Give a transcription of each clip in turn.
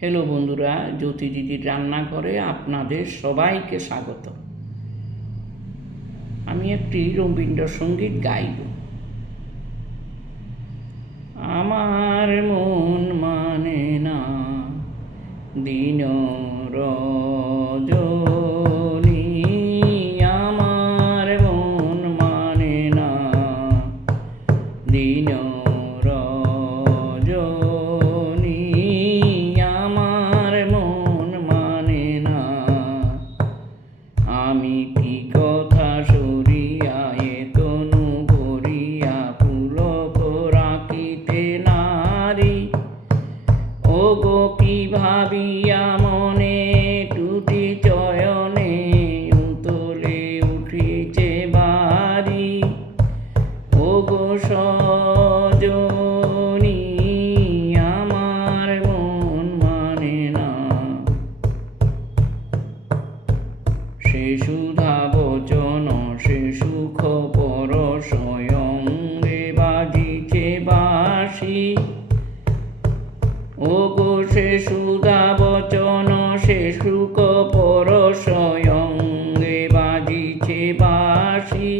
Hello বন্ধুরা, জ্যোতি দিদির রান্নাঘরে আপনাদের সবাইকে স্বাগত। আমি একটি রবীন্দ্রসঙ্গীত গাইব। আমার মন মানে না দিন রজনী, আমার মন মানে না দিন রজনী, আমার মন মানে না। আমি কি কথা সরিয়া তনু ভরিয়া পুলক রাখিতে নারী, ও গো কি ভাবিয়া মনে টুটি চয়নে উতলে উঠিছে বাড়ি, ও গো সজনী, আমার মন মানে না। সে সুধা বচন সে সুখ পরশ অঙ্গে বাজিছে বাঁশি, ও গো সে সুধা বচন সে সুখ পরশ অঙ্গে বাজিছে বাঁশি।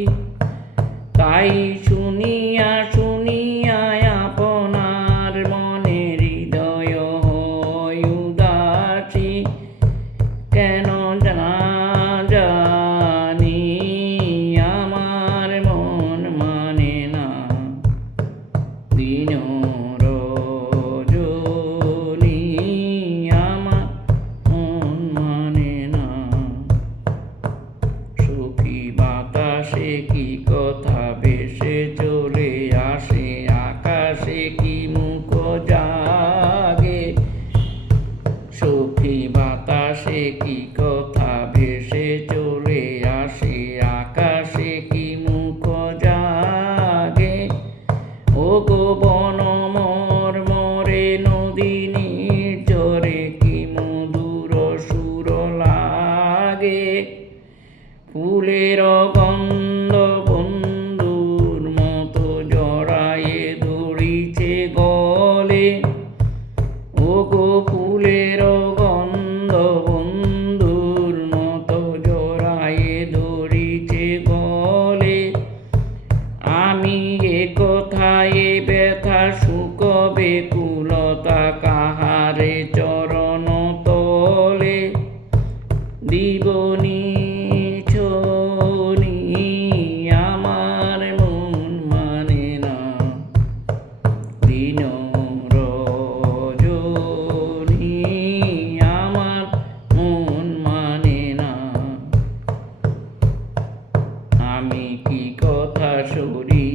তাই শুনিয়া শুনিয়া আপনার মনে হৃদয় হয় উদাসী, কেন না জানি আমার মন মানে না দিন রজনী, আমার মন মানে না। সখী বাতাসে কি কথা ভেসে চলে আসে, আকাশে কি মুখ জাগে, সখী বাতাসে কি কথা ভেসে চলে আসে, আকাশে কি মুখ জাগে, ও গো বন মর্মরে নদী নির্ঝরে কি মধুর সুর লাগে, ফুলের গন্ধ বন্ধুর মতো জড়ায়ে ধরিছে গলে, ও গো ফুলের গন্ধ বন্ধুর মতো জড়ায়ে ধরিছে গলে। আমি এ কথায় ব্যথা সুখ বেকুলতা কাহারে চরণ তলে দিবনি ছনি, আমার মন মানে না দিন রজনী, আমার মন মানে না। আমি কি কথা সরি